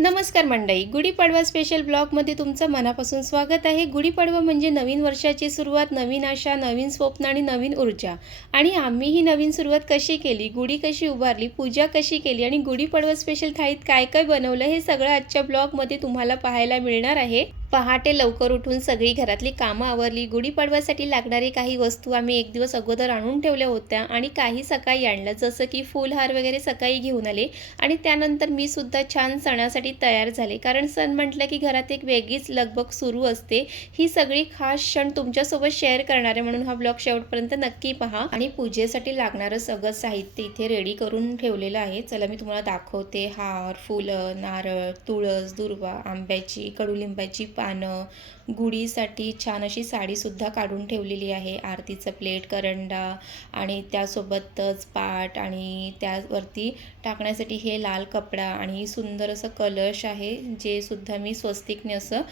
नमस्कार मंडळी, गुढीपाडवा स्पेशल ब्लॉगमध्ये तुमचं मनापासून स्वागत आहे। गुढीपाडवा म्हणजे नवीन वर्षाची सुरुवात, नवीन आशा, नवीन स्वप्न आणि नवीन ऊर्जा। आणि आम्ही ही नवीन सुरुवात कशी केली, गुढी कशी उभारली, पूजा कशी केली आणि गुढीपाडवा स्पेशल थाळीत काय काय बनवलं हे सगळं आजच्या ब्लॉगमध्ये तुम्हाला पाहायला मिळणार आहे। पहाटे लवकर उठून सगळी घरातली कामं आवरली। गुढीपाडव्यासाठी लागणारी काही वस्तू आम्ही एक दिवस अगोदर आणून ठेवल्या होत्या आणि काही सकाळी आणल्या, जसं की फुलहार वगैरे सकाळी घेऊन आले। आणि त्यानंतर मी सुद्धा छान सणासाठी तयार झाले, कारण सण म्हटलं की घरात एक वेगळीच लगबग सुरू असते। ही सगळी खास क्षण तुमच्यासोबत शेअर करणार आहे, म्हणून हा ब्लॉग शेवटपर्यंत नक्की पहा। आणि पूजेसाठी लागणारं सगळं साहित्य इथे रेडी करून ठेवलेलं आहे। चला मी तुम्हाला दाखवते। हार, फुलं, नारळ, तुळस, दुर्वा, आंब्याची, कडुलिंबाची पानं, गुढीसाठी छान अशी साडीसुद्धा काढून ठेवलेली आहे, आरतीचं प्लेट, करंडा आणि त्यासोबतच पाट आणि त्यावरती टाकण्यासाठी हे लाल कपडा आणि सुंदर असं कलश आहे, जे सुद्धा मी स्वस्तिकने असं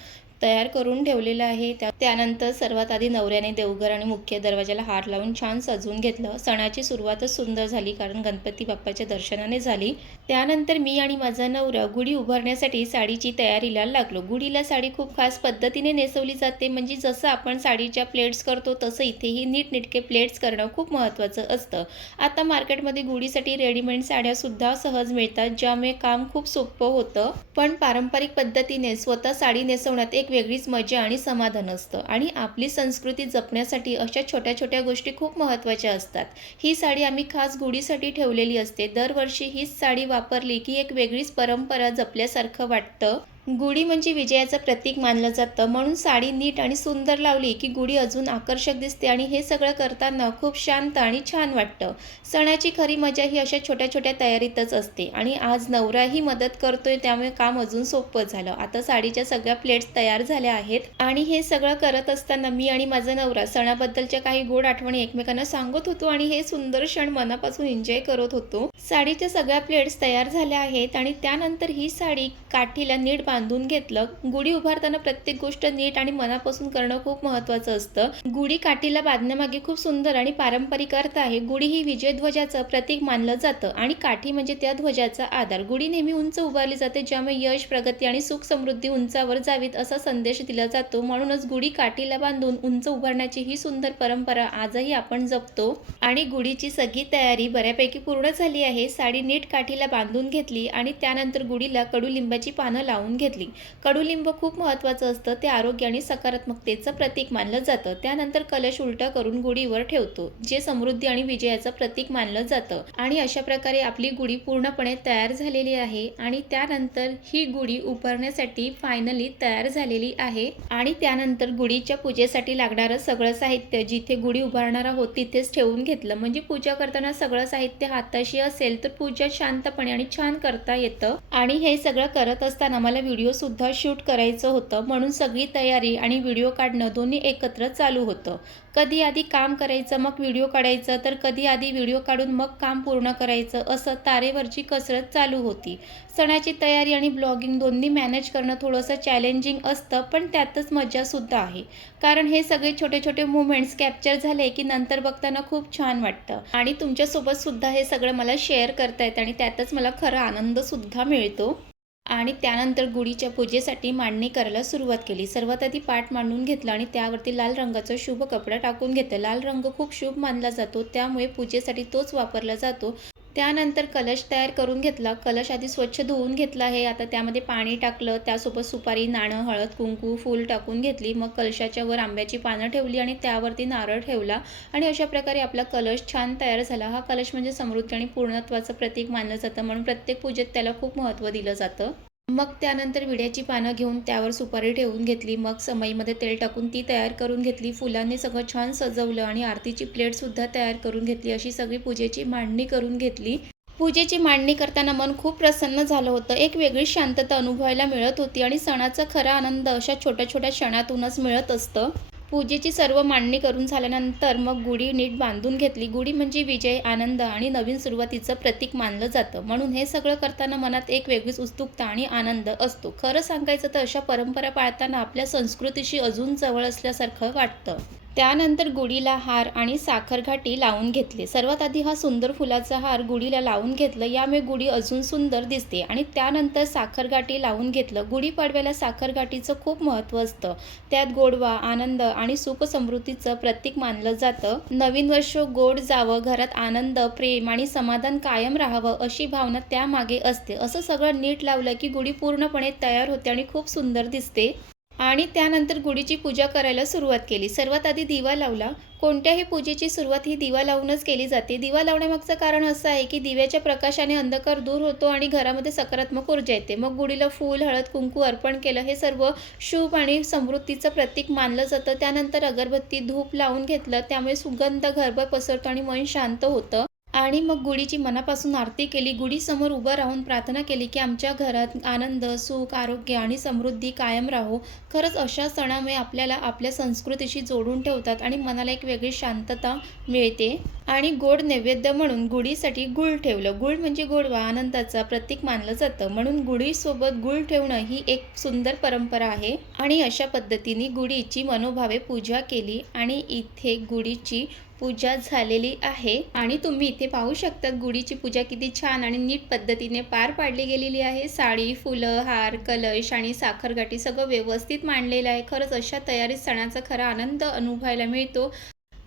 तयार करून ठेवलेलं आहे। त्यानंतर सर्वात आधी नवऱ्याने देवघर आणि मुख्य दरवाजाला हार लावून छान सजवून घेतलं। सणाची सुरुवातच सुंदर झाली, कारण गणपती बाप्पाच्या दर्शनाने झाली। त्यानंतर मी आणि माझा नवरा गुढी उभारण्यासाठी साडीची तयारीला लागलो। गुढीला साडी खूप खास पद्धतीने नेसवली जाते, म्हणजे जसं आपण साडीच्या प्लेट्स करतो तसं इथेही नीटनेटके प्लेट्स करणं खूप महत्त्वाचं असतं। आता मार्केटमध्ये गुढीसाठी रेडीमेड साड्यासुद्धा सहज मिळतात, ज्यामुळे काम खूप सोपं होतं। पण पारंपरिक पद्धतीने स्वतः साडी नेसवण्यात एक वेगळीच मजा आणि समाधान असतं। आणि आपली संस्कृती जपण्यासाठी अशा छोट्या छोट्या गोष्टी खूप महत्त्वाच्या असतात। ही साडी आम्ही खास गुढीसाठी ठेवलेली असते। दरवर्षी हीच साडी वापरली की एक वेगळीच परंपरा जपल्यासारखं वाटतं। गुढी म्हणजे विजयाचं प्रतीक मानलं जातं, म्हणून साडी नीट आणि सुंदर लावली की गुढी अजून आकर्षक दिसते आणि हे सगळं करताना खूप शांत आणि छान वाटतं। सणाची खरी मजा ही अशा छोट्या छोट्या तयारीतच असते। आणि आज नवराही मदत करतोय, त्यामुळे काम अजून सोपं झालं। आता साडीच्या सगळ्या प्लेट्स तयार झाल्या आहेत आणि हे सगळं करत असताना मी आणि माझा नवरा सणाबद्दलच्या काही गोड आठवणी एकमेकांना सांगत होतो आणि हे सुंदर क्षण मनापासून एन्जॉय करत होतो। साडीच्या सगळ्या प्लेट्स तयार झाल्या आहेत आणि त्यानंतर ही साडी काठीला नीट बांधून घेतलं। गुढी उभारताना प्रत्येक गोष्ट नीट आणि मनापासून करणं खूप महत्त्वाचं असतं। गुढी काठीला बांधण्यामागे खूप सुंदर आणि पारंपरिक अर्थ आहे। गुढी ही विजयध्वजाचं प्रतीक मानलं जातं आणि काठी म्हणजे त्या ध्वजाचा आधार। गुढी नेहमी उंच उभारली जाते, ज्यामुळे यश, प्रगती आणि सुख समृद्धी उंचावर जावीत असा संदेश दिला जातो। म्हणूनच गुढी काठीला बांधून उंच उभारण्याची ही सुंदर परंपरा आजही आपण जपतो। आणि गुढीची सगळी तयारी बऱ्यापैकी पूर्ण झाली आहे। साडी नीट काठीला बांधून घेतली आणि त्यानंतर गुढीला कडुलिंबाची पानं लावून घेतली। कडुलिंब खूप महत्त्वाचं असतं, ते आरोग्य आणि सकारात्मकतेचं प्रतीक मानलं जातं। त्यानंतर कलश उलटा करून गुढीवर ठेवतो, जे समृद्धी आणि विजयाचं प्रतीक मानलं जातं। आणि अशा प्रकारे आपली गुढी पूर्णपणे तयार झालेली आहे। आणि त्यानंतर ही गुढी उभारण्यासाठी फायनली तयार झालेली आहे। आणि त्यानंतर गुढीच्या पूजेसाठी लागणारं सगळं साहित्य जिथे गुढी उभारणार आहोत तिथेच ठेवून घेतलं, म्हणजे पूजा करताना सगळं साहित्य हाताशी असेल तर पूजा शांतपणे आणि छान करता येतं। आणि हे सगळं करत असताना मला व्हिडिओ सुद्धा शूट करायचं होतं, म्हणून सगळी तयारी आणि व्हिडिओ काढणं दोन्ही एकत्र चालू होतं। कधी आधी काम करायचं मग व्हिडिओ काढायचं, तर कधी आधी व्हिडिओ काढून मग काम पूर्ण करायचं, असं तारेवरची कसरत चालू होती। सणाची तयारी आणि ब्लॉगिंग दोन्ही मॅनेज करणं थोडंसं चॅलेंजिंग असतं, पण त्यातच मजा सुद्धा आहे, कारण हे सगळे छोटे छोटे मुवमेंट्स कॅप्चर झाले की नंतर बघताना खूप छान वाटतं। आणि तुमच्यासोबत सुद्धा हे सगळं मला शेअर करता येतं आणि त्यातच मला खरा आनंद सुद्धा मिळतो। आणि त्यानंतर गुढीच्या पूजेसाठी मांडणी करायला सुरुवात केली। सर्वात आधी पाट मांडून घेतला आणि त्यावरती लाल रंगाचा शुभ कपडा टाकून घेतला। लाल रंग खूप शुभ मानला जातो, त्यामुळे पूजेसाठी तोच वापरला जातो। त्यानंतर कलश तयार करून घेतला। कलश आधी स्वच्छ धुवून घेतला आहे। आता त्यामध्ये पाणी टाकलं, त्यासोबत सुपारी, नाणं, हळद, कुंकू, फूल टाकून घेतली। मग कलशाच्या वर आंब्याची पानं ठेवली आणि त्यावरती नारळ ठेवला आणि अशा प्रकारे आपला कलश छान तयार झाला। हा कलश म्हणजे समृद्धी आणि पूर्णत्वाचं प्रतीक मानलं जातं, म्हणून प्रत्येक पूजेत त्याला खूप महत्त्व दिलं जातं। मग त्यानंतर विड्याची पानं घेऊन त्यावर सुपारी ठेवून घेतली। मग समईमध्ये तेल टाकून ती तयार करून घेतली। फुलांनी सगळं छान सजवलं आणि आरतीची प्लेटसुद्धा तयार करून घेतली। अशी सगळी पूजेची मांडणी करून घेतली। पूजेची मांडणी करताना मन खूप प्रसन्न झालं होतं, एक वेगळी शांतता अनुभवायला मिळत होती आणि सणाचा खरा आनंद अशा छोट्या छोट्या क्षणातूनच मिळत असतं। पूजेची सर्व मांडणी करून झाल्यानंतर मग गुढी नीट बांधून घेतली। गुढी म्हणजे विजय, आनंद आणि नवीन सुरुवातीचं प्रतीक मानलं जातं, म्हणून हे सगळं करताना मनात एक वेगळीच उत्सुकता आणि आनंद असतो। खरं सांगायचं तर अशा परंपरा पाळताना आपल्या संस्कृतीशी अजून जवळ असल्यासारखं वाटतं। त्यानंतर गुढीला हार आणि साखरघाटी लावून घेतले. सर्वात आधी हा सुंदर फुलाचा हार गुढीला लावून घेतलं, यामुळे गुढी अजून सुंदर दिसते. आणि त्यानंतर साखरघाटी लावून घेतलं. गुढीपाडव्याला साखरघाटीचं खूप महत्त्व असतं. त्यात गोडवा, आनंद आणि सुख समृद्धीचं प्रतीक मानलं जातं. नवीन वर्ष गोड जावं, घरात आनंद, प्रेम आणि समाधान कायम राहावं अशी भावना त्यामागे असते. असं सगळं नीट लावलं की गुढी पूर्णपणे तयार होते आणि खूप सुंदर दिसते. आणि त्यानंतर गुढीची पूजा करायला सुरुवात केली. सर्वात आधी दिवा लावला. कोणत्याही पूजेची सुरुवात ही दिवा लावूनच केली जाते. दिवा लावण्यामागचं कारण असं आहे की दिव्याच्या प्रकाशाने अंधकार दूर होतो आणि घरामध्ये सकारात्मक ऊर्जा येते. मग गुढीला फूल, हळद, कुंकू अर्पण केलं. हे सर्व शुभ आणि समृद्धीचं प्रतीक मानलं जातं. त्यानंतर अगरबत्ती, धूप लावून घेतलं. त्यामुळे सुगंध घरभर पसरतो आणि मन शांत होतं. आणि मग गुढीची मनापासून आरती केली. गुढीसमोर उभं राहून प्रार्थना केली की आमच्या घरात आनंद, सुख, आरोग्य आणि समृद्धी कायम राहो. खरंच अशा सणामुळे आपल्याला आपल्या संस्कृतीशी जोडून ठेवतात आणि मनाला एक वेगळी शांतता मिळते. आणि गोड नैवेद्य म्हणून गुढीसाठी गूळ ठेवलं. गूळ म्हणजे गोडवा, आनंदाचा प्रतीक मानलं जातं. म्हणून गुढीसोबत गूळ ठेवणं ही एक सुंदर परंपरा आहे. आणि अशा पद्धतीने गुढीची मनोभावे पूजा केली आणि इथे गुढीची पूजा झालेली आहे. आणि तुम्ही इथे पाहू शकता गुढीची पूजा किती छान आणि नीट पद्धतीने पार पाडली गेलेली आहे. साडी, फुलं, हार, कलश आणि साखरघाटी सगळं व्यवस्थित मांडलेलं आहे. खरंच अशा तयारीत सणाचा खरा आनंद अनुभवायला मिळतो.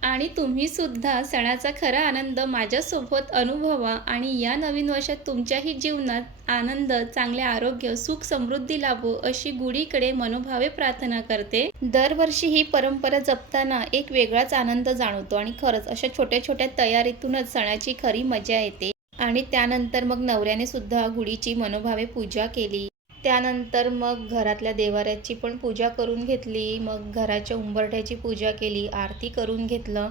आणि तुम्ही सुद्धा सणाचा खरा आनंद माझ्यासोबत अनुभवा आणि या नवीन वर्षात तुमच्याही जीवनात आनंद, चांगले आरोग्य, सुख, समृद्धी लाभो अशी गुढीकडे मनोभावे प्रार्थना करते. दरवर्षी ही परंपरा जपताना एक वेगळाच आनंद जाणवतो आणि खरंच अशा छोट्या छोट्या तयारीतूनच सणाची खरी मजा येते. आणि त्यानंतर मग नवऱ्याने सुद्धा गुढीची मनोभावे पूजा केली. त्यानंतर मग घरातल्या देवाऱ्याची पण पूजा करून घेतली. मग घराच्या उंबरठ्याची पूजा केली, आरती करून घेतलं.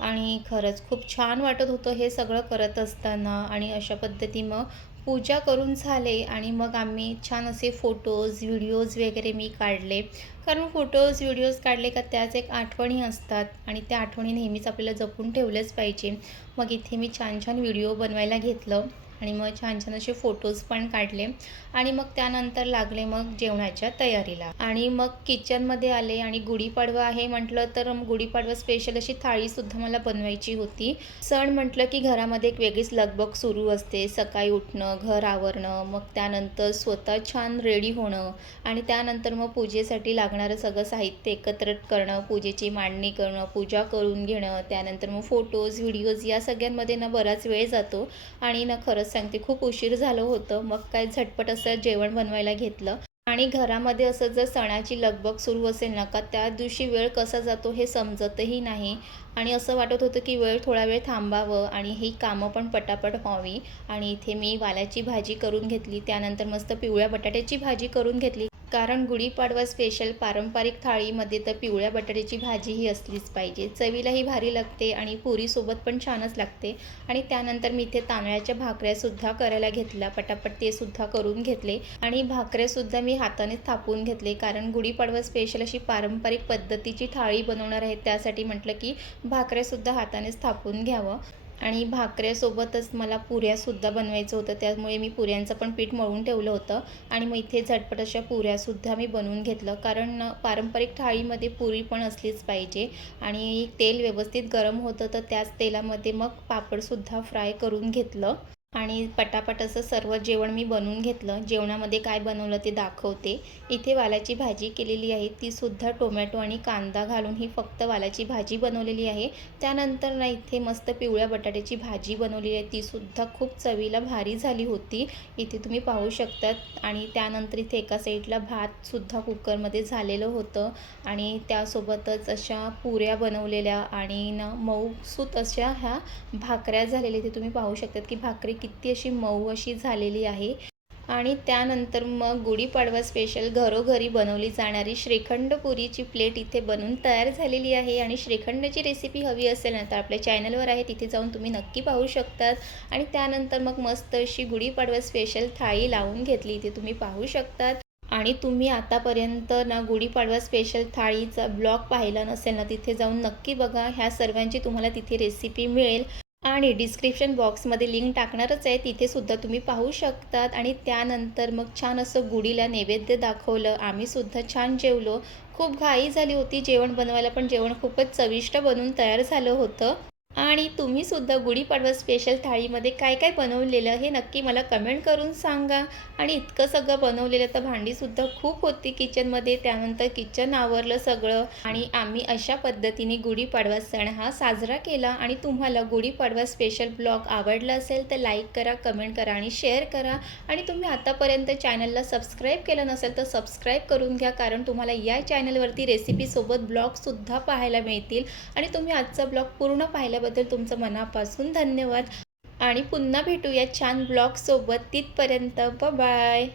आणि खरंच खूप छान वाटत होतं हे सगळं करत असताना. आणि अशा पद्धती मग पूजा करून झाले आणि मग आम्ही छान असे फोटोज, व्हिडिओज वगैरे मी काढले. कारण फोटोज, व्हिडिओज काढले का त्याच एक आठवणी असतात आणि त्या आठवणी नेहमीच आपल्याला जपून ठेवल्याच पाहिजे. मग इथे मी छान छान व्हिडिओ बनवायला घेतलं आणि मग छान छान असे फोटोज पण काढले. आणि मग त्यानंतर लागले मग जेवणाच्या तयारीला. आणि मग किचनमध्ये आले आणि गुढीपाडवा आहे म्हटलं तर गुढीपाडवा स्पेशल अशी थाळीसुद्धा मला बनवायची होती. सण म्हटलं की घरामध्ये एक वेगळीच लगबग सुरू असते. सकाळी उठणं, घर आवरणं, मग त्यानंतर स्वतः छान रेडी होणं आणि त्यानंतर मग पूजेसाठी लागणारं सगळं साहित्य एकत्र करणं, पूजेची मांडणी करणं, पूजा करून घेणं, त्यानंतर मग फोटोज, व्हिडिओज या सगळ्यांमध्ये ना बराच वेळ जातो. आणि ना खरंच सांगते खूप उशीर झालं होतं. मग काय झटपट असं जेवण बनवायला घेतलं. आणि घरामध्ये असं जर सणाची लगबग सुरू असेल ना का त्या दिवशी वेळ कसा जातो हे समजतही नाही. आणि असं वाटत होतं की थोडा वेळ थांबावं आणि ही कामं पण पटापट व्हावी. आणि इथे मी वालाची भाजी करून घेतली. त्यानंतर मस्त पिवळ्या बटाट्याची भाजी करून घेतली. कारण गुढीपाडवा स्पेशल पारंपरिक थाळीमध्ये तर पिवळ्या बटाट्याची भाजी ही असलीच पाहिजे. चवीलाही भारी लागते आणि पुरीसोबत पण छानच लागते. आणि त्यानंतर मी इथे तांदळाच्या भाकऱ्यासुद्धा करायला घेतल्या. पटापट ते सुद्धा करून घेतले. आणि भाकऱ्यासुद्धा मी हातानेच थापून घेतले. कारण गुढीपाडवा स्पेशल अशी पारंपरिक पद्धतीची थाळी बनवणार आहे. त्यासाठी म्हटलं की भाकऱ्यासुद्धा हातानेच थापून घ्यावं. आणि भाकऱ्यासोबतच मला पुऱ्यासुद्धा बनवायचं होतं. त्यामुळे मी पुऱ्यांचं पण पीठ मळून ठेवलं होतं. आणि मग इथे झटपट अशा पुऱ्यासुद्धा मी बनवून घेतलं. कारण पारंपरिक थाळीमध्ये पुरी पण असलीच पाहिजे. आणि तेल व्यवस्थित गरम होतं तर त्याच तेलामध्ये मग पापडसुद्धा फ्राय करून घेतलं. आणि पटापट असं सर्व जेवण मी बनवून घेतलं. जेवणामध्ये काय बनवलं ते दाखवते. इथे वालाची भाजी केलेली आहे. तीसुद्धा टोमॅटो आणि कांदा घालून ही फक्त वालाची भाजी बनवलेली आहे. त्यानंतर ना इथे मस्त पिवळ्या बटाट्याची भाजी बनवलेली आहे. तीसुद्धा खूप चवीला भारी झाली होती. इथे तुम्ही पाहू शकतात. आणि त्यानंतर इथे एका साईडला भातसुद्धा कुकरमध्ये झालेलं होतं. आणि त्यासोबतच अशा पुऱ्या बनवलेल्या आणि ना मऊसूत अशा ह्या भाकऱ्या झालेल्या. इथे तुम्ही पाहू शकतात की भाकरी किती अशी मऊ अशी झालेली आहे. आणि त्यानंतर मग गुढीपाडवा स्पेशल घरोघरी बनवली जाणारी श्रीखंड पुरीची प्लेट इथे बनवून तयार झालेली आहे. आणि श्रीखंडाची रेसिपी हवी असेल ना तर आपल्या चॅनलवर आहे, तिथे जाऊन तुम्ही नक्की पाहू शकतात. आणि त्यानंतर मग मस्त अशी गुढीपाडवा स्पेशल थाळी लावून घेतली, इथे तुम्ही पाहू शकतात. आणि तुम्ही आतापर्यंत ना गुढीपाडवा स्पेशल थाळीचा ब्लॉग पाहिला नसेल ना तिथे जाऊन नक्की बघा. ह्या सर्वांची तुम्हाला तिथे रेसिपी मिळेल. आणि डिस्क्रिप्शन बॉक्समध्ये लिंक टाकणारच आहे, तिथे सुद्धा तुम्ही पाहू शकतात. आणि त्यानंतर मग छान असं गुढीला नैवेद्य दाखवलं. आम्ही सुद्धा छान जेवलो. खूप घाई झाली होती जेवण बनवायला, पण जेवण खूपच चविष्ट बनून तयार झालं होतं. आणि तुम्ही सुद्धा गुढीपाडवा स्पेशल थाळीमध्ये काय काय बनवलेलं हे नक्की मला कमेंट करून सांगा. आणि इतकं सगळं बनवलेलं, तर भांडीसुद्धा खूप होती किचनमध्ये. त्यानंतर किचन आवरलं सगळं आणि आम्ही अशा पद्धतीने गुढीपाडवा सण हा साजरा केला. आणि तुम्हाला गुढीपाडवा स्पेशल ब्लॉग आवडला असेल तर लाईक करा, कमेंट करा आणि शेअर करा. आणि तुम्ही आतापर्यंत चॅनलला सबस्क्राईब केलं नसेल तर सबस्क्राईब करून घ्या, कारण तुम्हाला या चॅनलवरती रेसिपीसोबत ब्लॉगसुद्धा पाहायला मिळतील. आणि तुम्ही आजचा ब्लॉग पूर्ण पाहिल्याबद्दल तुमचं मनापासून धन्यवाद. आणि पुन्हा भेटूया छान ब्लॉगसोबत. तिथपर्यंत बाय.